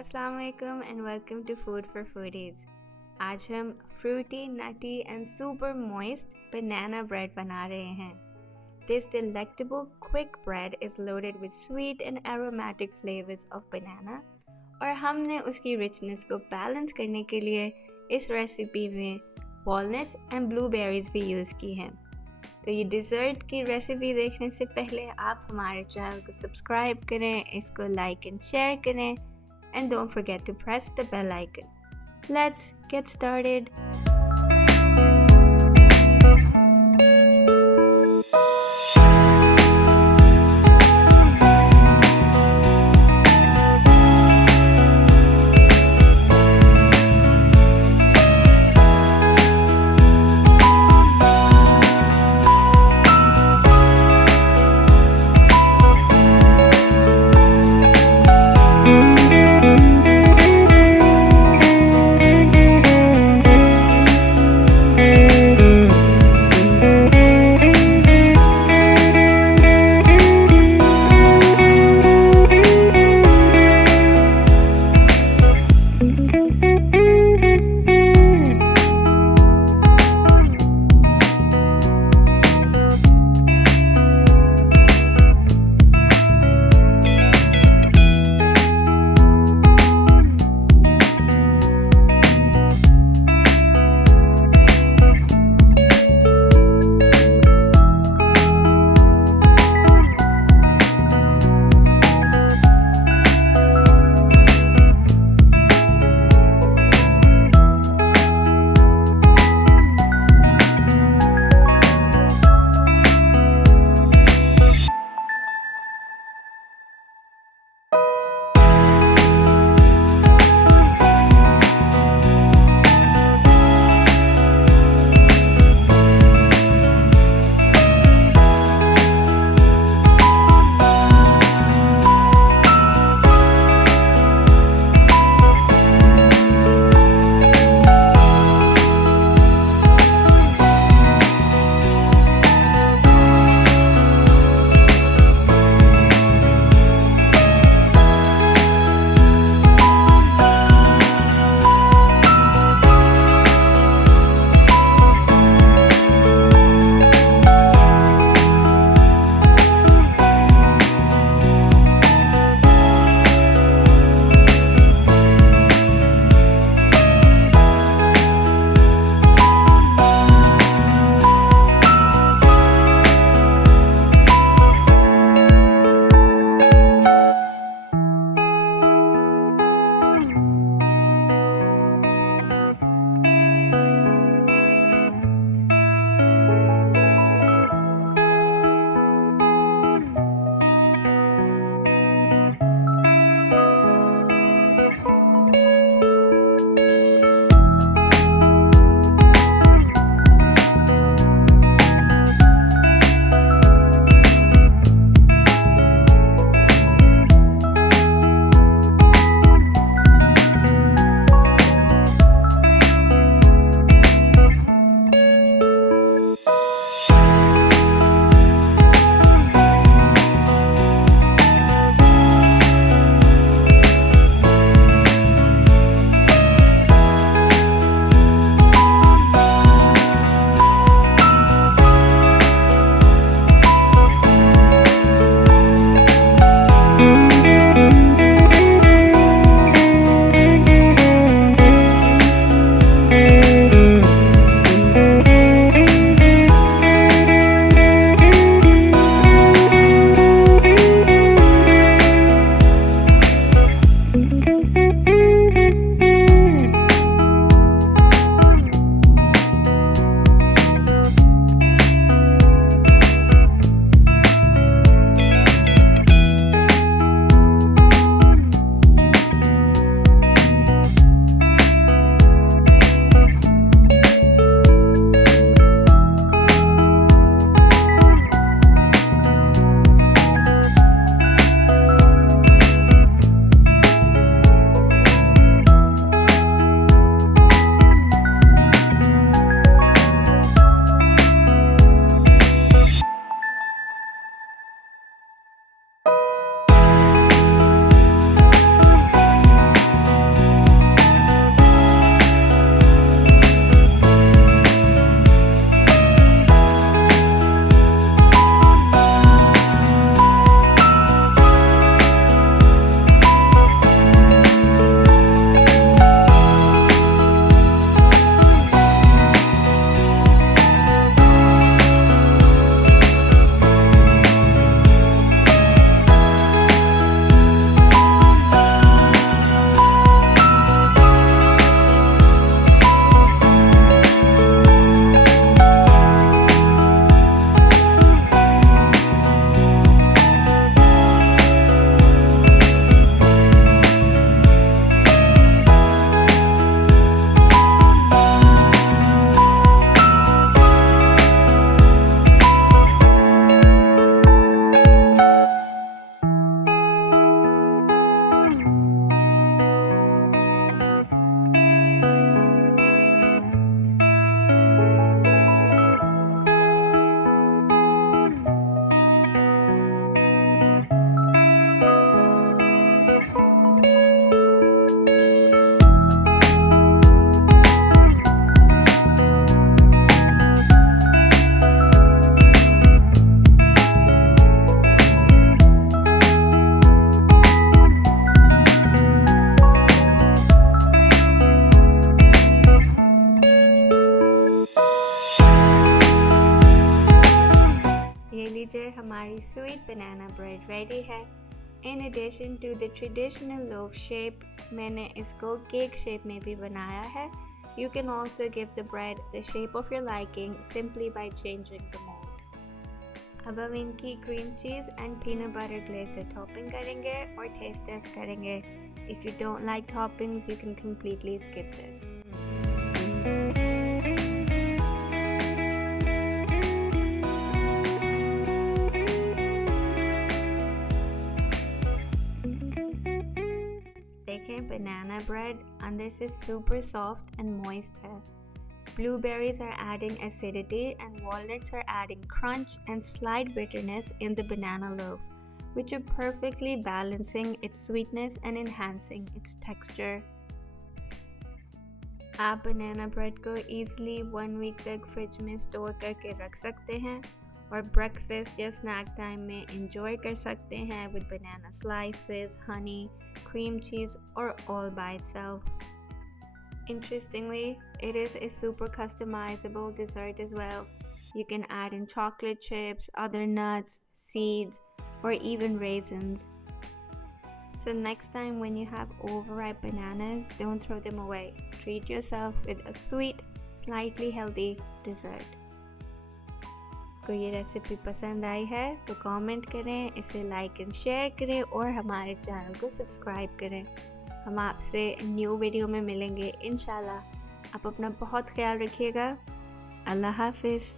अस्सलाम वालेकुम and welcome to food for foodies. आज हम fruity, nutty and super moist banana bread बना रहे हैं। This delectable quick bread is loaded with sweet and aromatic flavors of banana और हमने उसकी richness को बैलेंस करने के लिए इस रेसिपी में walnuts and blueberries भी यूज़ की हैं। तो ये डिज़र्ट की रेसिपी देखने से पहले आप हमारे चैनल को सब्सक्राइब करें, इसको लाइक एंड शेयर करें and don't forget to press the bell icon. Let's get started. हमारी स्वीट बनाना ब्रेड रेडी है। In addition to the traditional loaf shape, मैंने इसको केक शेप में भी बनाया है। You can also give the bread the shape of your liking simply by changing the mold. अब हम इनकी cream cheese and peanut butter glaze से टॉपिंग करेंगे और टेस्ट टेस्ट करेंगे। If you don't like toppings, you can completely skip this. देखें, बनाना ब्रेड अंदर से super soft and moist है। Blueberries are adding acidity and walnuts are adding crunch and slight bitterness in the banana loaf, which are perfectly balancing its sweetness and enhancing its texture. आप बनाना ब्रेड को easily 1 week तक फ्रिज में स्टोर करके रख सकते हैं और ब्रेकफास्ट या स्नैक टाइम में enjoy कर सकते हैं with banana slices, honey, cream cheese, or all by itself. Interestingly, it is a super customizable dessert as well. You can add in chocolate chips, other nuts, seeds, or even raisins. So next time when you have overripe bananas, don't throw them away. Treat yourself with a sweet, slightly healthy dessert. को ये रेसिपी पसंद आई है तो कमेंट करें, इसे like and share करें और हमारे चैनल को सब्सक्राइब करें। हम आपसे न्यू वीडियो में मिलेंगे इंशाल्लाह। आप अपना बहुत ख्याल रखिएगा। अल्लाह हाफिज़।